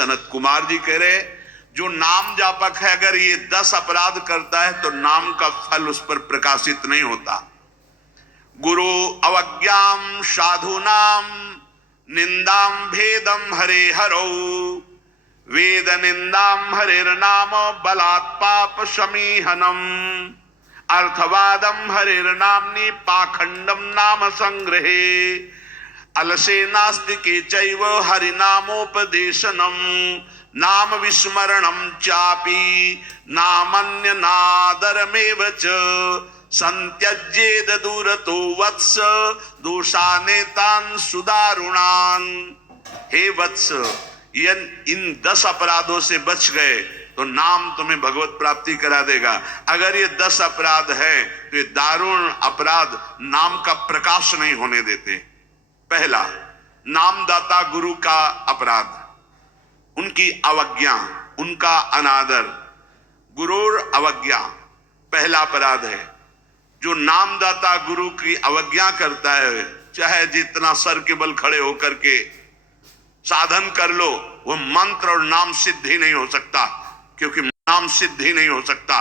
सनत कुमार जी कह रहे, जो नाम जापक है अगर ये 10 अपराध करता है तो नाम का फल उस पर प्रकाशित नहीं होता। गुरु अवज्ञाम साधुनाम निंदाम भेदम हरे हरौ, वेद निंदाम हरेर्नाम बलात् पाप समीहनम, अर्थवादम हरेर्नाम्नि पाखंडम नाम संग्रहे, अलसे नास्तिके चैव हरिनामोपदेशनम, नाम विस्मरणम चापि नामन्य नादरमेव च, संत्यज्येद दूरतो वत्स दोषानेतान सुदारुणान। हे वत्स, इन 10 अपराधों से बच गए तो नाम तुम्हें भगवत प्राप्ति करा देगा। अगर ये 10 अपराध है तो ये दारुण अपराध नाम का प्रकाश नहीं होने देते। पहला, नामदाता गुरु का अपराध, उनकी अवज्ञा, उनका अनादर। गुरुर अवज्ञा पहला अपराध है। जो नामदाता गुरु की अवज्ञा करता है, चाहे जितना सर के बल खड़े होकर के साधन कर लो, वो मंत्र और नाम सिद्ध ही नहीं हो सकता, क्योंकि नाम सिद्ध ही नहीं हो सकता,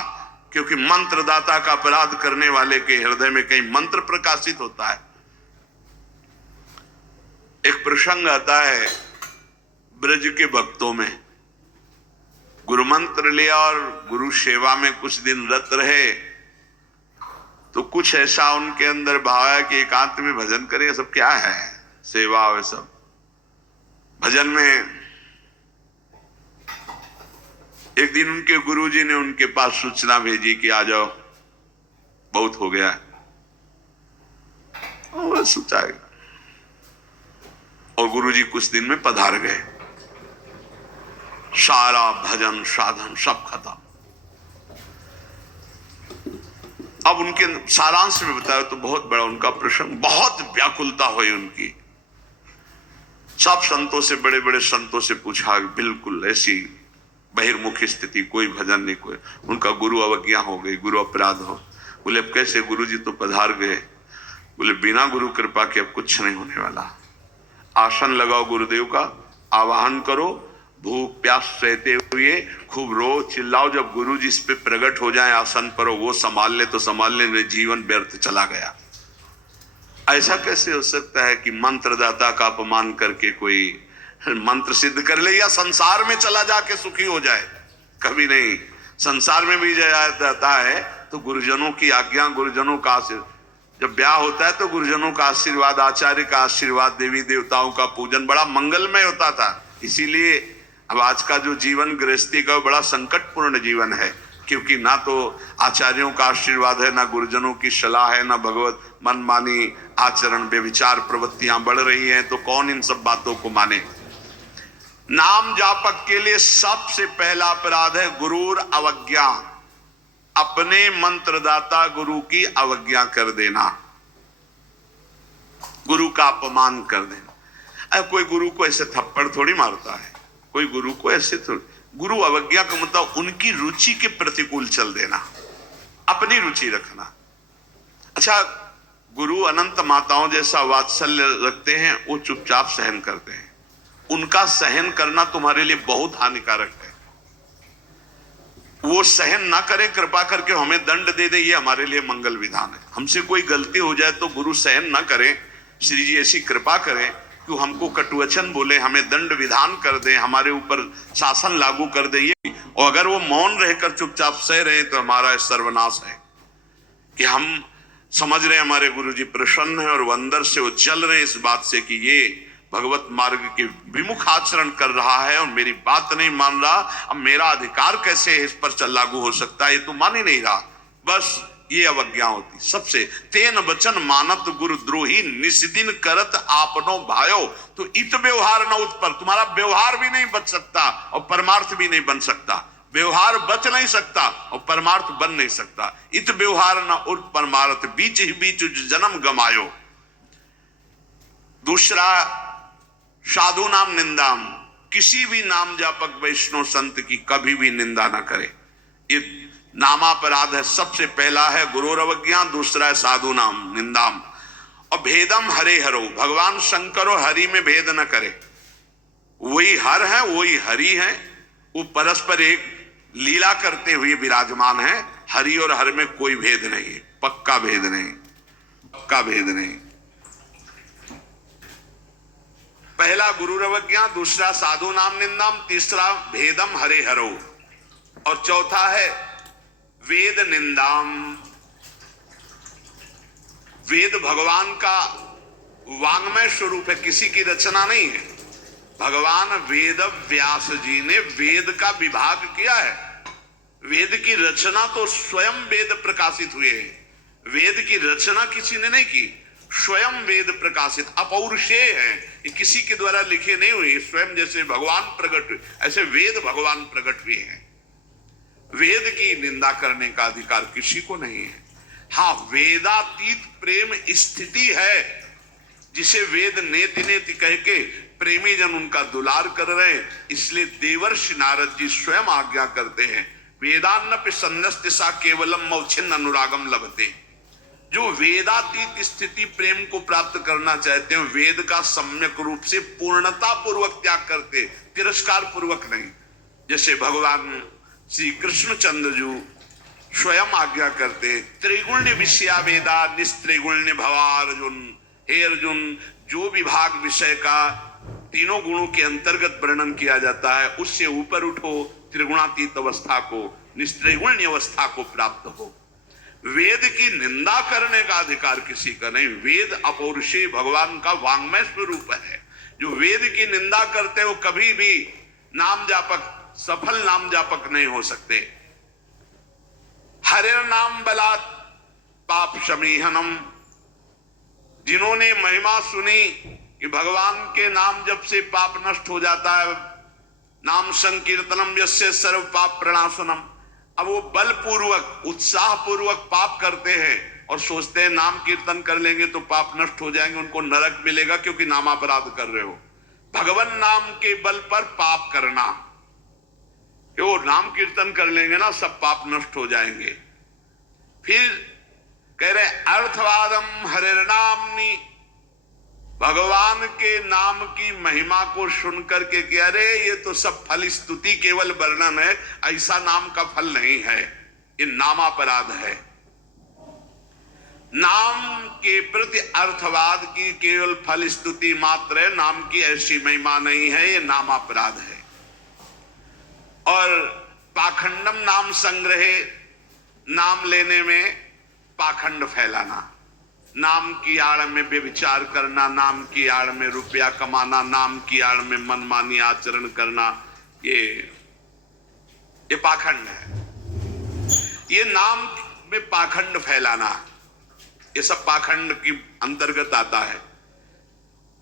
क्योंकि मंत्रदाता का अपराध करने वाले के हृदय में कहीं मंत्र प्रकाशित होता है। एक प्रसंग आता है ब्रज के भक्तों में, गुरु मंत्र लिया और गुरु सेवा में कुछ दिन रत रहे, तो कुछ ऐसा उनके अंदर भाव है कि एकांत में भजन करें। सब क्या है, सेवा और सब भजन में। एक दिन उनके गुरुजी ने उनके पास सूचना भेजी कि आ जाओ, बहुत हो गया है। और सोचा, और गुरुजी कुछ दिन में पधार गए। सारा भजन साधन सब खत्म। अब उनके सारांश में बताया तो बहुत बड़ा उनका प्रसंग, बहुत व्याकुलता हुई उनकी। सब संतों से, बड़े बड़े संतों से पूछा, बिल्कुल ऐसी बहिर्मुखी स्थिति, कोई भजन नहीं, कोई। उनका गुरु अवज्ञा हो गई, गुरु अपराध हो। बोले अब कैसे, गुरुजी तो पधार गए। बोले बिना गुरु कृपा के अब कुछ नहीं होने वाला। आसन लगाओ गुरुदेव का, आवाहन करो, भूख प्यास सहते हुए खूब रो चिल्लाओ। जब गुरु जी इस पे प्रकट हो जाए आसन पर, वो संभाल ले तो संभाल ले, मेरे जीवन व्यर्थ चला गया। ऐसा कैसे हो सकता है कि मंत्रदाता का अपमान करके कोई मंत्र सिद्ध कर ले या संसार में चला जाके सुखी हो जाए? कभी नहीं। संसार में भी जाता है तो गुरुजनों की आज्ञा, गुरुजनों का आशीर्वाद। जब ब्याह होता है तो गुरुजनों का आशीर्वाद, आचार्य का आशीर्वाद, देवी देवताओं का पूजन बड़ा मंगलमय होता था। इसीलिए अब आज का जो जीवन गृहस्थी का बड़ा संकटपूर्ण जीवन है, क्योंकि ना तो आचार्यों का आशीर्वाद है, ना गुरुजनों की सलाह है, ना भगवत मनमानी आचरण व्यभिचार प्रवृत्तियां बढ़ रही हैं, तो कौन इन सब बातों को माने। नाम जापक के लिए सबसे पहला अपराध है गुरुर अवज्ञा, अपने मंत्रदाता गुरु की अवज्ञा कर देना, गुरु का अपमान कर देना। अब कोई गुरु को ऐसे थप्पड़ थोड़ी मारता है, कोई गुरु को ऐसे थोड़ी। गुरु अवज्ञा का मतलब उनकी रुचि के प्रतिकूल चल देना, अपनी रुचि रखना। अच्छा, गुरु अनंत माताओं जैसा वात्सल्य रखते हैं, वो चुपचाप सहन करते हैं। उनका सहन करना तुम्हारे लिए बहुत हानिकारक है। वो सहन ना करें, कृपा करके हमें दंड दे दे, ये हमारे लिए मंगल विधान है। हमसे कोई गलती हो जाए तो गुरु सहन ना करें, श्री जी ऐसी कृपा करें कि हमको कटुवचन बोले, हमें दंड विधान कर दे, हमारे ऊपर शासन लागू कर दे। ये, और अगर वो मौन रहकर चुपचाप सह रहे तो हमारा सर्वनाश है। कि हम समझ रहे हैं हमारे गुरु जी प्रसन्न है और वो अंदर से वो चल रहे हैं इस बात से कि ये भगवत मार्ग के विमुख आचरण कर रहा है और मेरी बात नहीं मान रहा, अब मेरा अधिकार कैसे इस पर लागू हो सकता है, ये तो मान ही नहीं रहा। बस ये अवज्ञा होती सबसे। तेन वचन मानत गुरु द्रोही निस्दिन करत आपनो भायो, तो इत व्यवहार न उत्पर, तुम्हारा व्यवहार भी नहीं बच सकता और परमार्थ भी नहीं बन सकता। व्यवहार बच नहीं सकता और परमार्थ बन नहीं सकता। इत व्यवहार न उत परमार्थ, बीच ही बीच जन्म गमायो। दूसरा, साधु नाम निंदाम, किसी भी नाम जापक वैष्णव संत की कभी भी निंदा ना करे। ये नामापराध है। सबसे पहला है गुरुर अवज्ञा, दूसरा है साधु नाम निंदाम। और भेदम हरे हरो, भगवान शंकर और हरि में भेद न करे। वही हर है, वही हरि है, वो परस्पर एक लीला करते हुए विराजमान है। हरि और हर में कोई भेद नहीं, पक्का भेद नहीं, पक्का भेद नहीं। पहला गुरुरवज्ञा, दूसरा साधु नाम निंदाम, तीसरा भेदम हरे हरो, और चौथा है वेद निंदाम। वेद भगवान का वांग्मय स्वरूप है, किसी की रचना नहीं है। भगवान वेद व्यास जी ने वेद का विभाग किया है। वेद की रचना तो स्वयं वेद प्रकाशित हुए हैं। वेद की रचना किसी ने नहीं की, स्वयं वेद प्रकाशित अपौरुषेय है, ये किसी के द्वारा लिखे नहीं हुए। स्वयं जैसे भगवान प्रकट हुए, ऐसे वेद भगवान प्रकट हुए हैं। वेद की निंदा करने का अधिकार किसी को नहीं है। हाँ, वेदातीत प्रेम स्थिति है, जिसे वेद नेति नेति कह के प्रेमी जन उनका दुलार कर रहे हैं। इसलिए देवर्षि नारद जी स्वयं आज्ञा करते हैं, वेदान्नपि सन्नस्तिसा केवलम मौछिन्न अनुरागम लभते। जो वेदातीत स्थिति प्रेम को प्राप्त करना चाहते हैं, वेद का सम्यक रूप से पूर्णता पूर्वक त्याग करते, तिरस्कार पूर्वक नहीं। जैसे भगवान श्री कृष्णचंद्र जी स्वयं आज्ञा करते, त्रिगुण्य विषया वेदा निस्त्रिगुण्य भवा अर्जुन। हे अर्जुन, जो विभाग विषय का तीनों गुणों के अंतर्गत वर्णन किया जाता है, उससे ऊपर उठो, त्रिगुणातीत अवस्था को, निस्त्रिगुण्य अवस्था को प्राप्त हो। वेद की निंदा करने का अधिकार किसी का नहीं। वेद अपौरुषेय भगवान का वांग्मय स्वरूप है। जो वेद की निंदा करते वो कभी भी नाम जापक, सफल नाम जापक नहीं हो सकते। हरे नाम बलात् पाप शमीहनम। जिन्होंने महिमा सुनी कि भगवान के नाम जप से पाप नष्ट हो जाता है, नाम संकीर्तनम यस्य सर्व पाप प्रणाशनम। अब वो बलपूर्वक उत्साह पूर्वक पाप करते हैं और सोचते हैं नाम कीर्तन कर लेंगे तो पाप नष्ट हो जाएंगे, उनको नरक मिलेगा क्योंकि नामापराध कर रहे हो। भगवान नाम के बल पर पाप करना, कि वो नाम कीर्तन कर लेंगे ना सब पाप नष्ट हो जाएंगे। फिर कह रहे अर्थवादम हरिर्नामनि, भगवान के नाम की महिमा को सुनकर के कि अरे ये तो सब फल स्तुति केवल वर्णन है, ऐसा नाम का फल नहीं है, ये नामापराध है। नाम के प्रति अर्थवाद की केवल फल स्तुति मात्र है, नाम की ऐसी महिमा नहीं है, ये नामापराध है। और पाखंडम नाम संग्रहे, नाम लेने में पाखंड फैलाना, नाम की आड़ में व्यभिचार करना, नाम की आड़ में रुपया कमाना, नाम की आड़ में मनमानी आचरण करना, ये पाखंड है। ये नाम में पाखंड फैलाना, ये सब पाखंड की अंतर्गत आता है।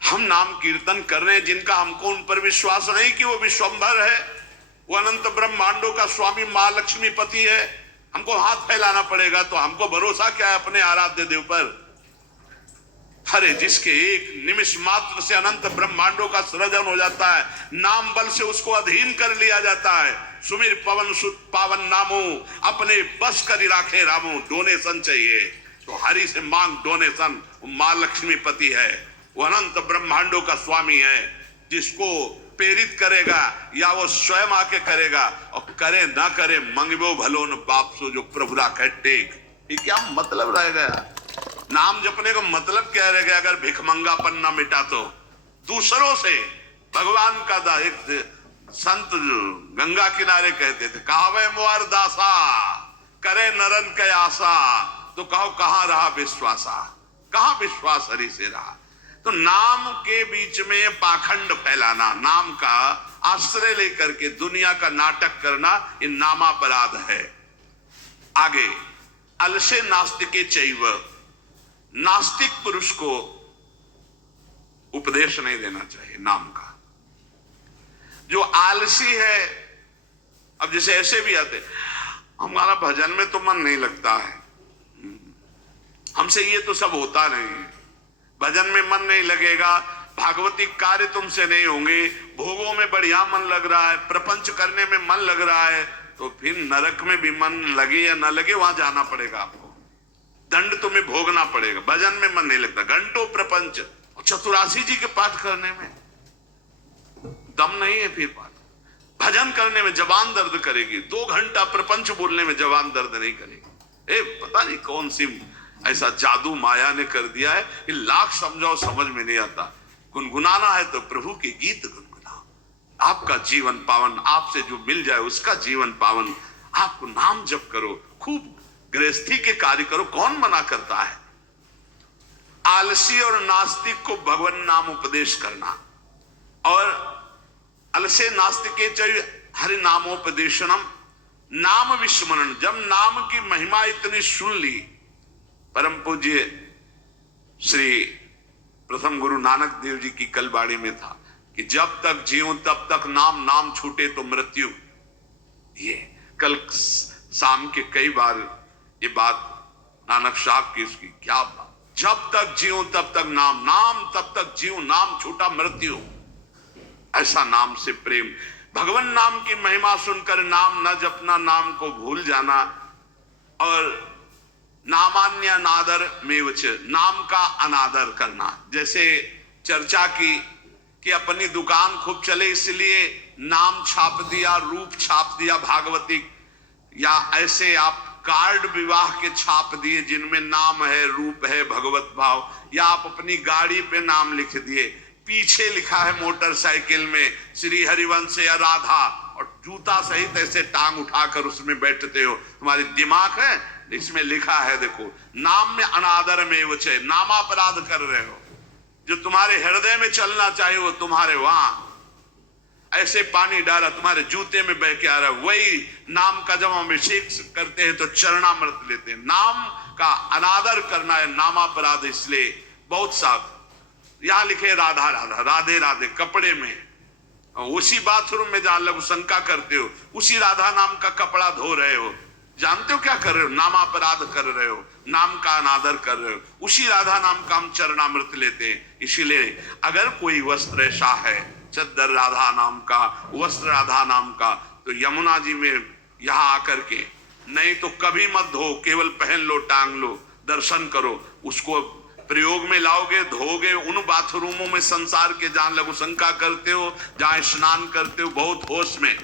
हम नाम कीर्तन कर रहे हैं, जिनका हमको उन पर विश्वास नहीं कि वो विश्वंभर है, वो अनंत ब्रह्मांडों का स्वामी मां लक्ष्मी पति है, हमको हाथ फैलाना पड़ेगा। तो हमको भरोसा क्या है अपने आराध्य देव पर? हरे जिसके एक निमिष मात्र से अनंत ब्रह्मांडों का सृजन हो जाता है, नाम बल से उसको अधीन कर लिया जाता है। सुमिर पवन सुत पावन नामो, अपने बस कर राखे रामो। डोनेशन चाहिए तो हरि से मांग डोनेशन। वो मां लक्ष्मी पति है, वो अनंत ब्रह्मांडों का स्वामी है। जिसको प्रेरित करेगा या वो स्वयं आके करेगा, और करे ना करे मंगबो भलो न बाप सो जो प्रभु राखे टेक। ये क्या मतलब रह गया? नाम जपने का मतलब क्या रह गया? अगर भिखमंगापन ना मिटा तो दूसरों से भगवान का दा। एक संत गंगा किनारे कहते थे, कहावे मुआर दासा करे नरन के आशा, तो कहो कहां रहा विश्वासा, कहां विश्वास हरि से रहा। तो नाम के बीच में पाखंड फैलाना, नाम का आश्रय लेकर के दुनिया का नाटक करना, ये नामापराध है। आगे अलसे नास्तिके चैव, नास्तिक पुरुष को उपदेश नहीं देना चाहिए नाम का। जो आलसी है, अब जैसे ऐसे भी आते, हमारा भजन में तो मन नहीं लगता है, हमसे ये तो सब होता नहीं है, भजन में मन नहीं लगेगा, भागवती कार्य तुमसे नहीं होंगे, भोगों में बढ़िया मन लग रहा है, प्रपंच करने में मन लग रहा है, तो फिर नरक में भी मन लगे या ना लगे वहां जाना पड़ेगा आपको, दंड तुम्हें भोगना पड़ेगा। भजन में मन नहीं लगता, घंटों प्रपंच, चतुरासी जी के पाठ करने में दम नहीं है फिर बात। भजन करने में जबान दर्द करेगी, 2 घंटा प्रपंच बोलने में जबान दर्द नहीं करेगी। पता नहीं कौन सी ऐसा जादू माया ने कर दिया है कि लाख समझाओ समझ में नहीं आता। गुनगुनाना है तो प्रभु के गीत गुनगुनाओ, आपका जीवन पावन, आपसे जो मिल जाए उसका जीवन पावन। आपको नाम जप करो, खूब गृहस्थी के कार्य करो, कौन मना करता है। आलसी और नास्तिक को भगवान नाम उपदेश करना, और अलसे नास्तिके च हरि नामोपदेशनम, नाम विस्मरण। जब नाम की महिमा इतनी सुन ली, परम पूज्य श्री प्रथम गुरु नानक देव जी की कल वाणी में था कि जब तक जीऊं तब तक नाम, नाम छूटे तो मृत्यु। ये कल शाम के कई बार ये बात नानक साहब की, उसकी क्या बात, जब तक जीऊं तब तक नाम, नाम तब तक जीऊं, नाम छूटा मृत्यु। ऐसा नाम से प्रेम, भगवान नाम की महिमा सुनकर नाम न जपना, नाम को भूल जाना, और नामान्य अनादर मेवच, नाम का अनादर करना। जैसे चर्चा की कि अपनी दुकान खूब चले इसलिए नाम छाप दिया, रूप छाप दिया भागवतिक, या ऐसे आप कार्ड विवाह के छाप दिए जिनमें नाम है, रूप है, भगवत भाव, या आप अपनी गाड़ी पे नाम लिख दिए, पीछे लिखा है मोटरसाइकिल में श्री हरिवंश या राधा, और जूता सहित ऐसे टांग उठाकर उसमें बैठते हो। तुम्हारी दिमाग है, इसमें लिखा है देखो, नाम में अनादर में वचे, नामापराध कर रहे हो। जो तुम्हारे हृदय में चलना चाहिए वो तुम्हारे वहां ऐसे पानी डाला तुम्हारे जूते में बह के आ रहा है। वही नाम का जब हम अभिषेक करते हैं तो चरणामृत लेते हैं। नाम का अनादर करना है नामापराध। इसलिए बहुत सा यहां लिखे राधा राधा, राधे राधे कपड़े में, उसी बाथरूम में जहां लघु शंका करते हो उसी राधा नाम का कपड़ा धो रहे हो। जानते हो क्या कर रहे हो? नामापराध कर रहे हो, नाम का अनादर कर रहे हो। उसी राधा नाम का हम चरणामृत लेते हैं। इसीलिए अगर कोई वस्त्र ऐसा है, चद्दर राधा नाम का, वस्त्र राधा नाम का, तो यमुना जी में यहां आकर के, नहीं तो कभी मत धो, केवल पहन लो, टांग लो, दर्शन करो, उसको प्रयोग में लाओगे, धोगे उन बाथरूमों में संसार के जहां लघु शंका करते हो, जहां स्नान करते हो बहुत होश में।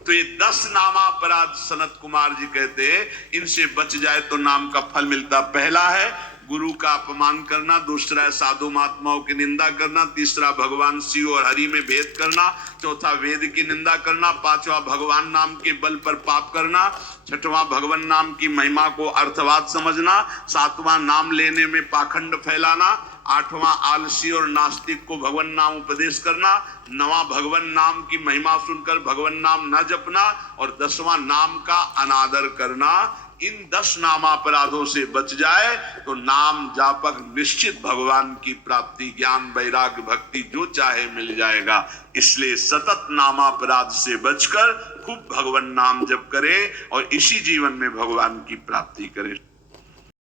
तो ये 10 नामापराध सनत कुमार जी कहते हैं, इनसे बच जाए तो नाम का फल मिलता। पहला है गुरु का अपमान करना, दूसरा है साधु महात्माओं की निंदा करना, तीसरा भगवान शिव और हरि में भेद करना, चौथा वेद की निंदा करना, पांचवा भगवान नाम के बल पर पाप करना, छठवां भगवान नाम की महिमा को अर्थवाद समझना, सातवां नाम लेने में पाखंड फैलाना, आठवां आलसी और नास्तिक को भगवान नाम उपदेश करना, नवां भगवान नाम की महिमा सुनकर भगवान नाम न जपना, और 10वां नाम का अनादर करना। इन 10 नामापराधों से बच जाए तो नाम जापक निश्चित भगवान की प्राप्ति, ज्ञान, वैराग्य, भक्ति जो चाहे मिल जाएगा। इसलिए सतत नामापराध से बचकर खूब भगवान नाम जप करे और इसी जीवन में भगवान की प्राप्ति करे।